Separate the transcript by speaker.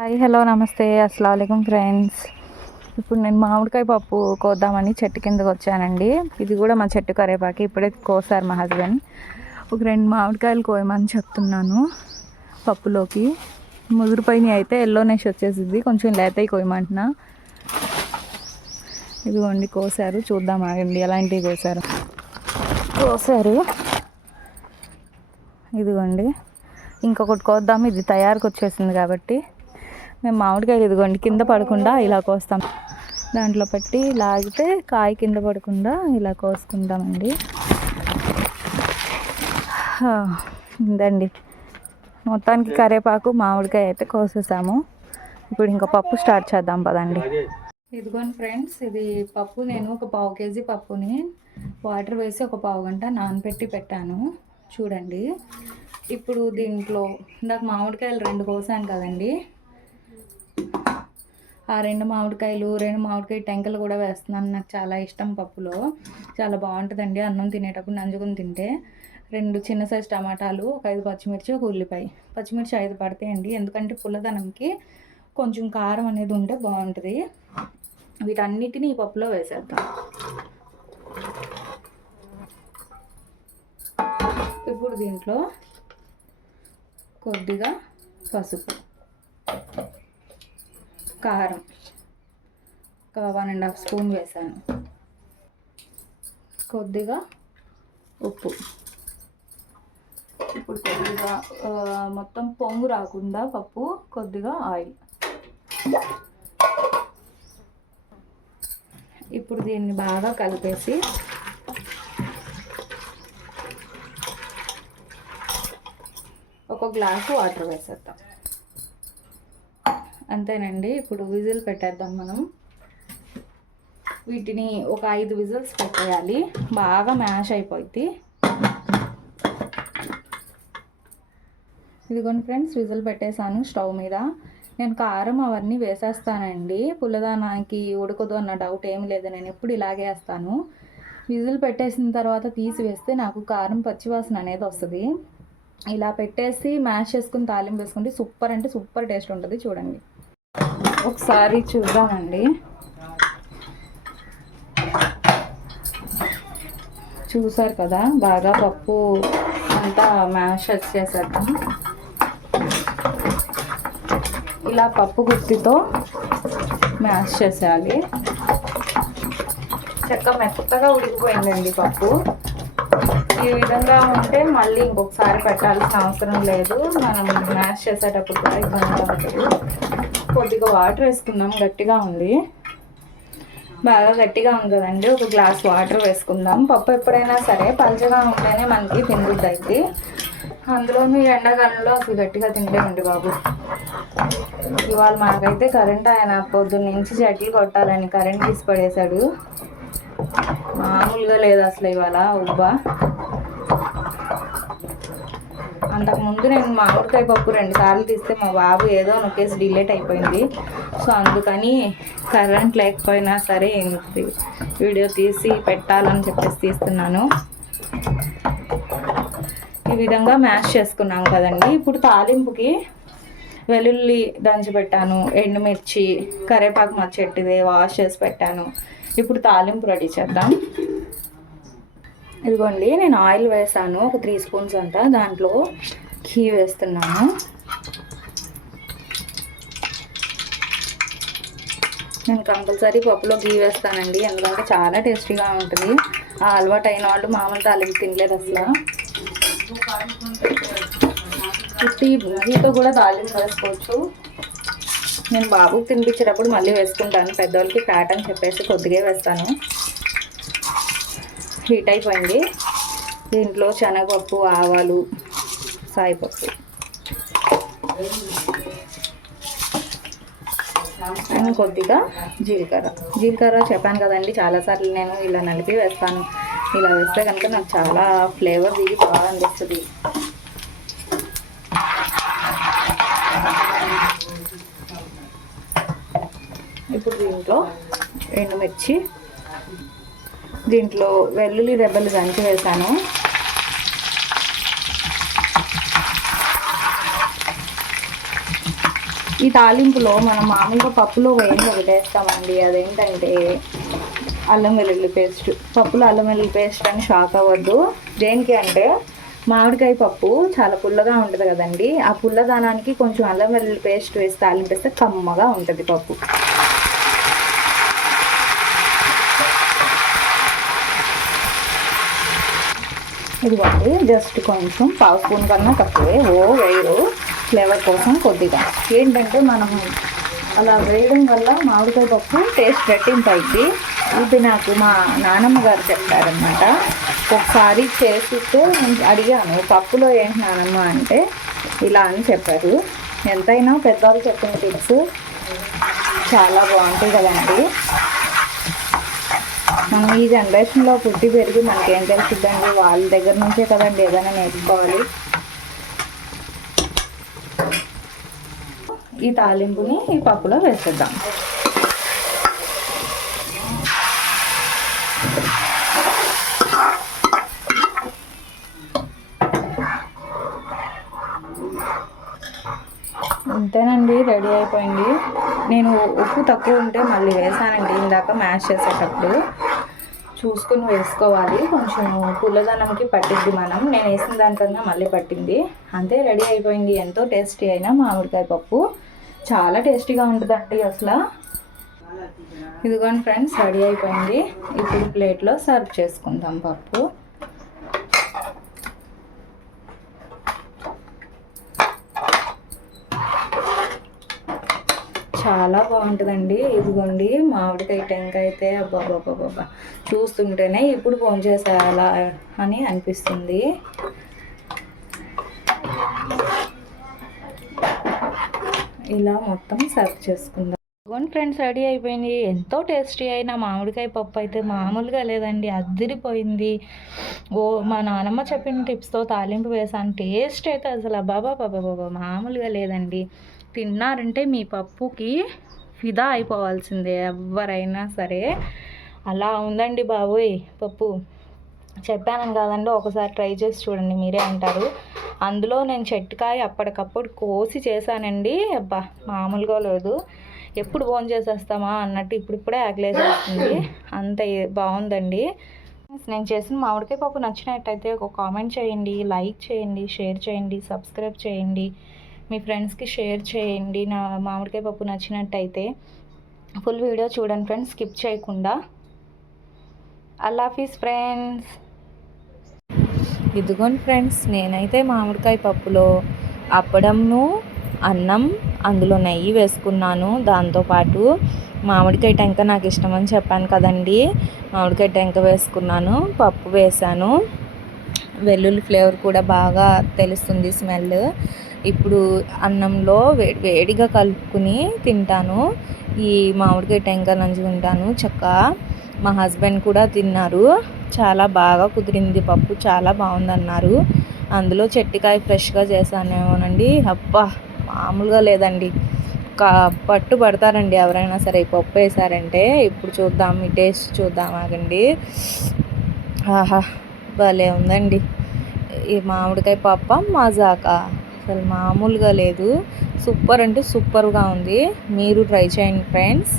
Speaker 1: Hi hello నమస్తే అస్సలం friends. ఇప్పుడు నేను మామిడికాయ పప్పు కోద్దామని చెట్టు కిందకి వచ్చానండి. ఇది కూడా మా చెట్టు కరేపాకి ఇప్పుడే కోసారు మా హస్బెండ్. ఒక రెండు మామిడికాయలు కోయమని చెప్తున్నాను పప్పులోకి. ముదురుపైన అయితే ఎల్లోనెస్ వచ్చేసింది. కొంచెం లేతయి కోయమంటున్నా. ఇదిగోండి కోసారు. చూద్దాం ఆగండి ఎలాంటివి కోసారు? కోసారు. ఇదిగోండి. ఇంకొకటి కోద్దాం. ఇది తయారుకు వచ్చేసింది కాబట్టి. మేము మామిడికాయలు ఇదిగోండి కింద పడకుండా ఇలా కోస్తాం. దాంట్లో పెట్టి లాగితే కాయ కింద పడకుండా ఇలా కోసుకుంటామండి. ఇదండి మొత్తానికి కరేపాకు మామిడికాయ అయితే కోసేసాము. ఇప్పుడు ఇంకా పప్పు స్టార్ట్ చేద్దాం పదండి. ఇదిగోండి ఫ్రెండ్స్ ఇది పప్పు నేను ఒక పావు కేజీ పప్పుని వాటర్ వేసి ఒక పావు గంట నానబెట్టి పెట్టాను. చూడండి. ఇప్పుడు దీంట్లో ఇందాక మామిడికాయలు రెండు కోసాను కదండి. ఆ రెండు మామిడికాయలు రెండు మామిడికాయ టెంకలు కూడా వేస్తున్నాను. నాకు చాలా ఇష్టం పప్పులో. చాలా బాగుంటుందండి. అన్నం తినేటప్పుడు నంజుకుని తింటే రెండు చిన్న సైజు టమాటాలు ఒక ఐదు పచ్చిమిర్చి ఒక ఉల్లిపాయ. పచ్చిమిర్చి ఐదు పడతాయండి ఎందుకంటే పుల్లదనంకి కొంచెం కారం అనేది ఉంటే బాగుంటుంది. వీటన్నిటిని ఈ పప్పులో వేసేద్దాం. ఇప్పుడు దీంట్లో కొద్దిగా పసుపు. కారం. ఒక వన్ అండ్ హాఫ్ స్పూన్ వేసాను. కొద్దిగా ఉప్పు. ఇప్పుడు కొద్దిగా మొత్తం పొంగు రాకుండా పప్పు కొద్దిగా ఆయిల్. ఇప్పుడు దీన్ని బాగా కలిపేసి ఒక గ్లాసు వాటర్ వేసేద్దాం. అంతేనండి. ఇప్పుడు విజిల్ పెట్టేద్దాం మనం. వీటిని ఒక ఐదు విజిల్స్ పెట్టేయాలి. బాగా మ్యాష్ అయిపోద్ది. ఇదిగోండి ఫ్రెండ్స్ విజిల్ పెట్టేశాను స్టవ్ మీద. నేను కారం అవన్నీ వేసేస్తానండి. పుల్లదానానికి ఉడకదు అన్న డౌట్ ఏం లేదు. నేను ఎప్పుడు ఇలాగే వేస్తాను. విజిల్ పెట్టేసిన తర్వాత తీసి వేస్తే నాకు కారం పచ్చివాసన అనేది వస్తుంది. ఇలా పెట్టేసి మ్యాష్ చేసుకుని తాలింపు వేసుకుంటే సూపర్ అంటే సూపర్ టేస్ట్ ఉంటుంది చూడండి. ఒకసారి చూద్దామండి. చూసారు కదా బాగా పప్పు అంతా మ్యాష్ చేసేద్దాం ఇలా పప్పు గుత్తితో మ్యాష్ చేసేయాలి. చెక్క మెత్తగా ఉడికిపోయిందండి పప్పు. ఈ విధంగా ఉంటే మళ్ళీ ఇంకొకసారి పెట్టాల్సిన అవసరం లేదు. మనం మ్యాష్ చేసేటప్పుడు కూడా ఇబ్బంది అవుతుంది కొద్దిగా వాటర్ వేసుకుందాం గట్టిగా ఉంది. బాగా గట్టిగా ఉంది కదండి ఒక గ్లాస్ వాటర్ వేసుకుందాం. పప్పు ఎప్పుడైనా సరే పలచగా ఉంటేనే మనకి తినబుద్ధి అయితే అందులోనూ ఎండాకాలంలో అసలు గట్టిగా తినలేమండి బాబు? ఇవాళ మాకైతే కరెంట్ ఆయన పొద్దున్న నుంచి చెట్లు కొట్టాలని కరెంట్ తీసి పడేశాడు. మామూలుగా లేదు అసలు ఇవాళ ఉబ్బా. అంతకుముందు నేను మామిడికాయ పప్పు రెండు సార్లు తీస్తే మా బాబు ఏదో నొక్కేసి డిలేట్ అయిపోయింది. సో అందుకని కరెంట్ లేకపోయినా సరే ఇది వీడియో తీసి పెట్టాలని చెప్పేసి తీస్తున్నాను. ఈ విధంగా మ్యాష్ చేసుకున్నాం కదండి. ఇప్పుడు తాలింపుకి వెల్లుల్లి దంచి పెట్టాను ఎండుమిర్చి కరేపాకు మా చెట్టుదే వాష్ చేసి పెట్టాను. ఇప్పుడు తాలింపు రెడీ చేద్దాం. ఇదిగోండి నేను ఆయిల్ వేసాను ఒక త్రీ స్పూన్స్ అంతా దాంట్లో ఘీ వేస్తున్నాను. నేను కంపల్సరీ పప్పులో ఘీ వేస్తానండి ఎందుకంటే చాలా టేస్టీగా ఉంటుంది. ఆ అలవాటు అయిన వాళ్ళు మామూలు తాలింపు తినలేరు అసలు. ఉట్టి ఘీతో కూడా తాలింపు వేసుకోవచ్చు. నేను బాబుకి తినిపించేటప్పుడు మళ్ళీ వేసుకుంటాను పెద్దవాళ్ళకి ఫ్యాట్ అని చెప్పేసి కొద్దిగా వేస్తాను. హీట్ అయిపోయింది. దీంట్లో శనగపప్పు ఆవాలు సాయిపప్పు. అండ్ కొద్దిగా జీలకర్ర. జీలకర్ర చెప్పాను కదండి చాలాసార్లు నేను ఇలా నలిపి వేస్తాను. ఇలా వేస్తే కనుక నాకు చాలా ఫ్లేవర్ దిగి బాగా అనిపిస్తుంది. ఇప్పుడు దీంట్లో ఎండుమిర్చి దీంట్లో వెల్లుల్లి రెబ్బలు దంచి వేసాను ఈ తాలింపులో మనం మామూలుగా పప్పులో వేయండి ఒకటి వేస్తామండి అదేంటంటే అల్లం వెల్లుల్లి పేస్ట్. పప్పులో అల్లం వెల్లుల్లి పేస్ట్ అని షాక్ అవ్వద్దు. దేనికి అంటే మామిడికాయ పప్పు చాలా పుల్లగా ఉంటుంది కదండి. ఆ పుల్లదానానికి కొంచెం అల్లం వెల్లుల్లి పేస్ట్ వేసి తాలింపేస్తే కమ్మగా ఉంటుంది పప్పు. ఇదిగోండి జస్ట్ కొంచెం పావు స్పూన్ కన్నా తక్కువే. ఓ వేయరు. ఫ్లేవర్ కోసం కొద్దిగా. ఏంటంటే మనం అలా వేయడం వల్ల మామిడికాయ పప్పు టేస్ట్ రెట్టింపు అయింది ఇది నాకు మా నానమ్మ గారు చెప్పారనమాట ఒకసారి చేసితే నేను అడిగాను పప్పులో ఏంటి నానమ్మ? అంటే ఇలా అని చెప్పారు. ఎంతైనా పెద్దవాళ్ళు చెప్పిన టిప్స్ చాలా బాగుంటాయి కదండి. మనం ఈ జనరేషన్లో పుట్టి పెరిగి మనకేం తెలుసుద్దండి? వాళ్ళ దగ్గర నుంచే కదండి ఏదైనా నేర్చుకోవాలి. ఈ తాలింపుని ఈ పప్పులో వేసేద్దాం. అంతేనండి రెడీ అయిపోయింది. నేను ఉప్పు తక్కువ ఉంటే మళ్ళీ వేసానండి ఇందాక మ్యాష్ చేసేటప్పుడు. చూసుకుని వేసుకోవాలి. కొంచెం పుల్లదనంకి పట్టింది మనం. నేను వేసిన దానికన్నా మళ్ళీ పట్టింది. అంతే రెడీ అయిపోయింది. ఎంతో టేస్టీ అయినా మామిడికాయ పప్పు. చాలా టేస్టీగా ఉంటుందండి అసలు. ఇదిగోండి ఫ్రెండ్స్ రెడీ అయిపోయింది. ఇప్పుడు ప్లేట్లో సర్వ్ చేసుకుందాం పప్పు. చాలా బాగుంటుందండి. ఇదిగోండి మామిడికాయ టెంకాయ అయితే అబ్బాబాబాబా చూస్తుంటేనే ఇప్పుడు ఫోన్ చేసేయాలా అని అనిపిస్తుంది. ఇలా మొత్తం సర్వ్ చేసుకుందాం. ఇదిగోండి ఫ్రెండ్స్ రెడీ అయిపోయింది. ఎంతో టేస్టీ అయిన మామిడికాయ పప్పు అయితే మామూలుగా లేదండి. అద్దరిపోయింది ఓ మా నానమ్మ చెప్పిన టిప్స్తో తాలింపు వేసాను. టేస్ట్ అయితే అసలు బాబా బాబా బాబా మామూలుగా లేదండి. తిన్నారంటే మీ పప్పుకి ఫిదా అయిపోవాల్సిందే ఎవరైనా సరే. అలా ఉందండి బాబోయ్ పప్పు. చెప్పాను కాదండి ఒకసారి ట్రై చేసి చూడండి మీరే అంటారు. అందులో నేను చెట్టుకాయ అప్పటికప్పుడు కోసి చేశానండి. అబ్బా మామూలుగా లేదు. ఎప్పుడు ఫోన్ చేసేస్తామా అన్నట్టు ఇప్పుడిప్పుడే ఆకలేసేస్తుంది. అంత బాగుందండి. నేను చేసిన మామిడికాయ పప్పు నచ్చినట్టయితే ఒక కామెంట్ చేయండి లైక్ చేయండి షేర్ చేయండి సబ్స్క్రైబ్ చేయండి. మీ ఫ్రెండ్స్కి షేర్ చేయండి. నా మామిడికాయ పప్పు నచ్చినట్టయితే ఫుల్ వీడియో చూడండి ఫ్రెండ్స్ స్కిప్ చేయకుండా. అల్లాఫీస్ ఫ్రెండ్స్. ఇదిగోండి ఫ్రెండ్స్ నేనైతే మామిడికాయ పప్పులో అప్పడంను అన్నం అందులో నెయ్యి వేసుకున్నాను. దాంతోపాటు మామిడికాయ టెంక నాకు ఇష్టమని చెప్పాను కదండి. మామిడికాయ టెంక వేసుకున్నాను పప్పు వేసాను వెల్లుల్లి ఫ్లేవర్ కూడా బాగా తెలుస్తుంది స్మెల్. ఇప్పుడు అన్నంలో వేడిగా కలుపుకుని తింటాను. ఈ మామిడికాయ టెంకాయ నంచుకుంటాను చక్క మా హస్బెండ్ కూడా తిన్నారు. చాలా బాగా కుదిరింది పప్పు చాలా బాగుందన్నారు. అందులో చెట్టికాయ ఫ్రెష్గా చేశానేమోనండి. అబ్బా మామూలుగా లేదండి. కా పట్టు పడతారండి ఎవరైనా సరే. పప్పు వేసారంటే ఇప్పుడు చూద్దాం మీ టేస్ట్ చూద్దాం ఆగండి. ఆహా భలే ఉందండి. ఈ మామిడికాయ పప్ప మజాకా. అసలు మామూలుగా లేదు. సూపర్ అంటే సూపర్గా ఉంది. మీరు ట్రై చేయండి ఫ్రెండ్స్.